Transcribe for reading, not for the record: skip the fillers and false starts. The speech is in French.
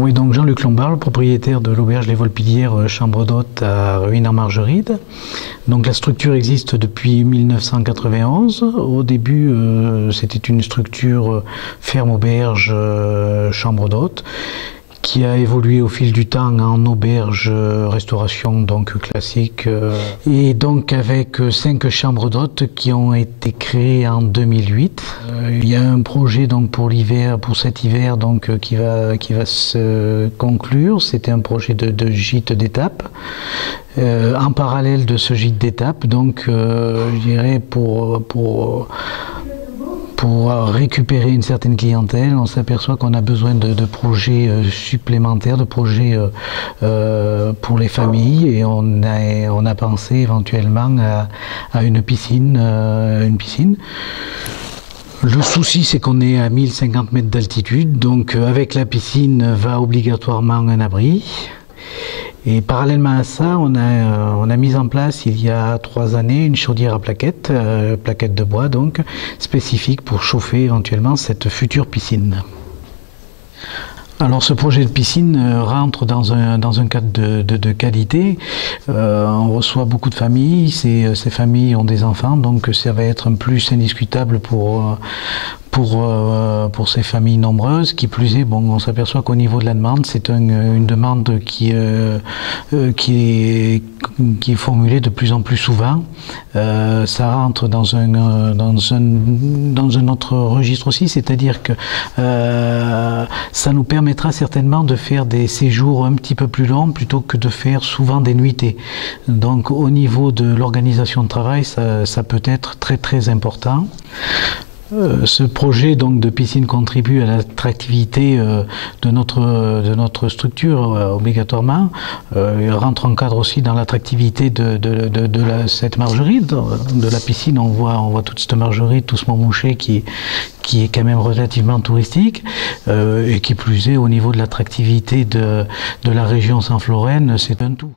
Oui, donc Jean-Luc Lombard, le propriétaire de l'auberge Les Volpillières Chambre d'Hôte à Rueil-en-Margeride. Donc la structure existe depuis 1991. Au début, c'était une structure ferme-auberge chambre d'hôte qui a évolué au fil du temps en auberge restauration donc classique et donc avec 5 chambres d'hôtes qui ont été créées en 2008. Il y a un projet donc pour l'hiver, pour cet hiver donc qui va se conclure. C'était un projet de gîte d'étape. En parallèle de ce gîte d'étape, donc je dirais pour récupérer une certaine clientèle, on s'aperçoit qu'on a besoin de projets supplémentaires, de projets pour les familles, et on a pensé éventuellement à une piscine. Le souci, c'est qu'on est à 1050 mètres d'altitude, donc avec la piscine va obligatoirement un abri. Et parallèlement à ça, on a mis en place il y a 3 années une chaudière à plaquettes, plaquettes de bois donc, spécifique pour chauffer éventuellement cette future piscine. Alors ce projet de piscine rentre dans un cadre de qualité. On reçoit beaucoup de familles, ces familles ont des enfants, donc ça va être un plus indiscutable pour ces familles nombreuses. Qui plus est, bon, on s'aperçoit qu'au niveau de la demande, c'est une demande qui est formulée de plus en plus souvent. Ça rentre dans un autre registre aussi, c'est-à-dire que ça nous permettra certainement de faire des séjours un petit peu plus longs plutôt que de faire souvent des nuitées. Donc au niveau de l'organisation de travail, ça peut être très très important. Ce projet donc de piscine contribue à l'attractivité de notre structure obligatoirement. Il rentre en cadre aussi dans l'attractivité de cette margeride. De la piscine, on voit toute cette margeride, tout ce Montmouchet qui est quand même relativement touristique et qui plus est au niveau de l'attractivité de la région Saint-Florène, c'est un tout.